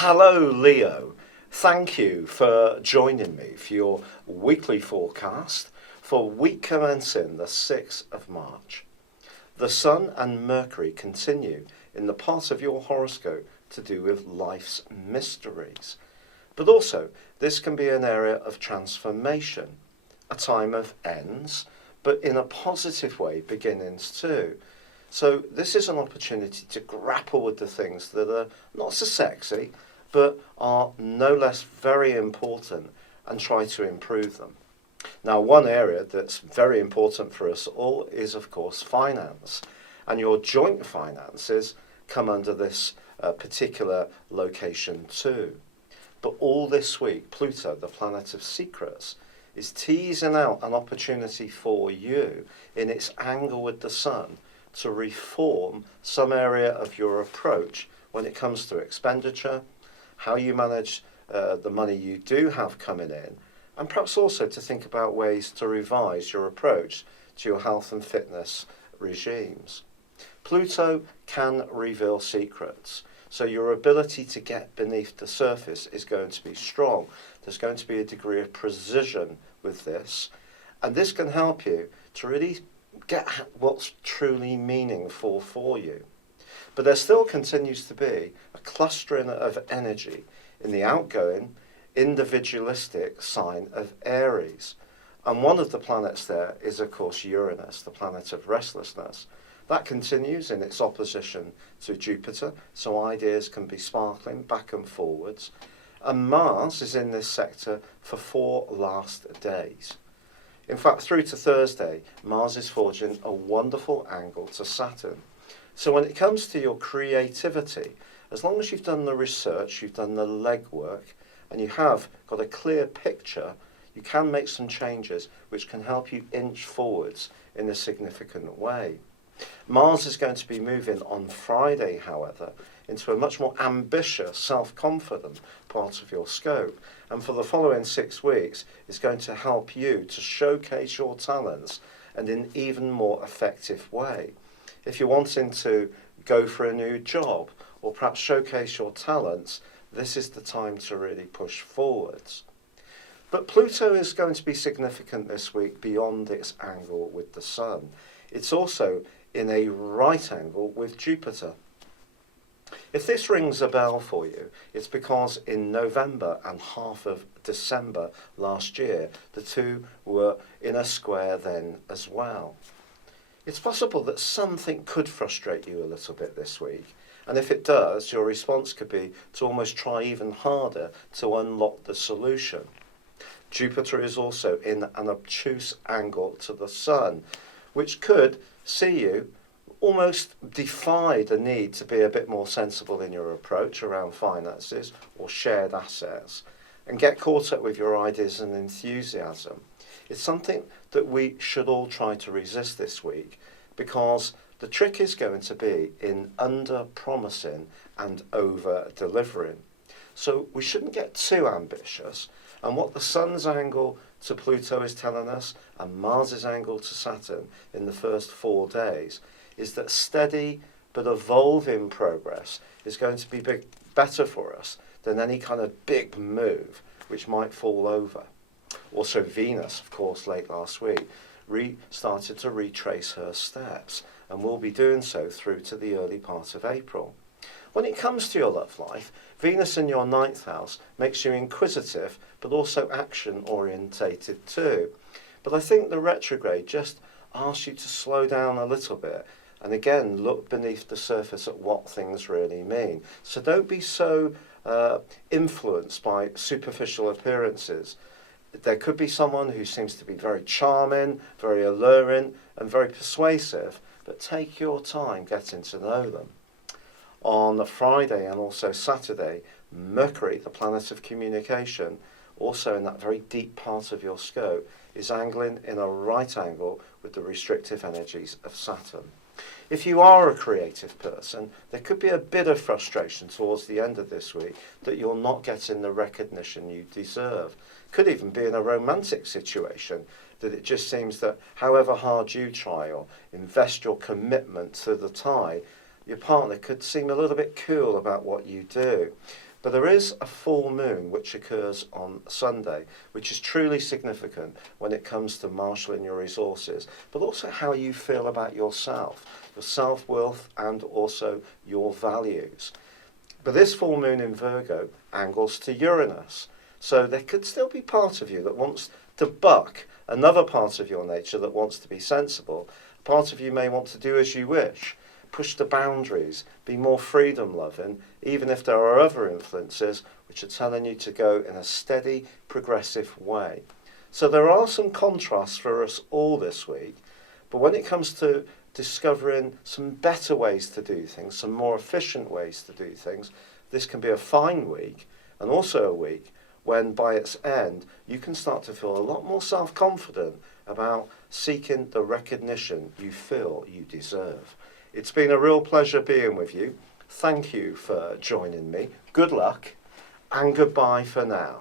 Hello, Leo. Thank you for joining me for your weekly forecast for week commencing the 6th of March. The Sun and Mercury continue in the part of your horoscope to do with life's mysteries. But also, this can be an area of transformation, a time of ends, but in a positive way, beginnings too. So this is an opportunity to grapple with the things that are not so sexy, but are no less very important, and try to improve them. Now, one area that's very important for us all is, of course, finance. And your joint finances come under this particular location too. But all this week, Pluto, the planet of secrets, is teasing out an opportunity for you in its angle with the Sun to reform some area of your approach when it comes to expenditure, how you manage the money you do have coming in, and perhaps also to think about ways to revise your approach to your health and fitness regimes. Pluto can reveal secrets, so your ability to get beneath the surface is going to be strong. There's going to be a degree of precision with this, and this can help you to really get what's truly meaningful for you. But there still continues to be a clustering of energy in the outgoing, individualistic sign of Aries. And one of the planets there is, of course, Uranus, the planet of restlessness. That continues in its opposition to Jupiter, so ideas can be sparkling back and forwards. And Mars is in this sector for 4 last days. In fact, through to Thursday, Mars is forging a wonderful angle to Saturn. So when it comes to your creativity, as long as you've done the research, you've done the legwork, and you have got a clear picture, you can make some changes which can help you inch forwards in a significant way. Mars is going to be moving on Friday, however, into a much more ambitious, self-confident part of your scope. And for the following 6 weeks, it's going to help you to showcase your talents and in an even more effective way. If you're wanting to go for a new job or perhaps showcase your talents, this is the time to really push forwards. But Pluto is going to be significant this week beyond its angle with the Sun. It's also in a right angle with Jupiter. If this rings a bell for you, it's because in November and half of December last year, the two were in a square then as well. It's possible that something could frustrate you a little bit this week, and if it does, your response could be to almost try even harder to unlock the solution. Jupiter is also in an obtuse angle to the Sun, which could see you almost defy the need to be a bit more sensible in your approach around finances or shared assets and get caught up with your ideas and enthusiasm. It's something that we should all try to resist this week, because the trick is going to be in under-promising and over-delivering. So we shouldn't get too ambitious, and what the Sun's angle to Pluto is telling us, and Mars's angle to Saturn in the first 4 days, is that steady but evolving progress is going to be better for us than any kind of big move which might fall over. Also, Venus, of course, late last week, started to retrace her steps and will be doing so through to the early part of April. When it comes to your love life, Venus in your 9th house makes you inquisitive but also action orientated too. But I think the retrograde just asks you to slow down a little bit and again look beneath the surface at what things really mean. So don't be so influenced by superficial appearances. There could be someone who seems to be very charming, very alluring and very persuasive, but take your time getting to know them. On Friday and also Saturday, Mercury, the planet of communication, also in that very deep part of your scope, is angling in a right angle with the restrictive energies of Saturn. If you are a creative person, there could be a bit of frustration towards the end of this week that you're not getting the recognition you deserve. Could even be in a romantic situation that it just seems that however hard you try or invest your commitment to the tie, your partner could seem a little bit cool about what you do. But there is a full moon which occurs on Sunday, which is truly significant when it comes to marshalling your resources, but also how you feel about yourself, your self-worth, and also your values. But this full moon in Virgo angles to Uranus. So there could still be part of you that wants to buck another part of your nature that wants to be sensible. Part of you may want to do as you wish, push the boundaries, be more freedom-loving, even if there are other influences which are telling you to go in a steady, progressive way. So there are some contrasts for us all this week, but when it comes to discovering some better ways to do things, some more efficient ways to do things, this can be a fine week, and also a week when by its end you can start to feel a lot more self-confident about seeking the recognition you feel you deserve. It's been a real pleasure being with you. Thank you for joining me. Good luck and goodbye for now.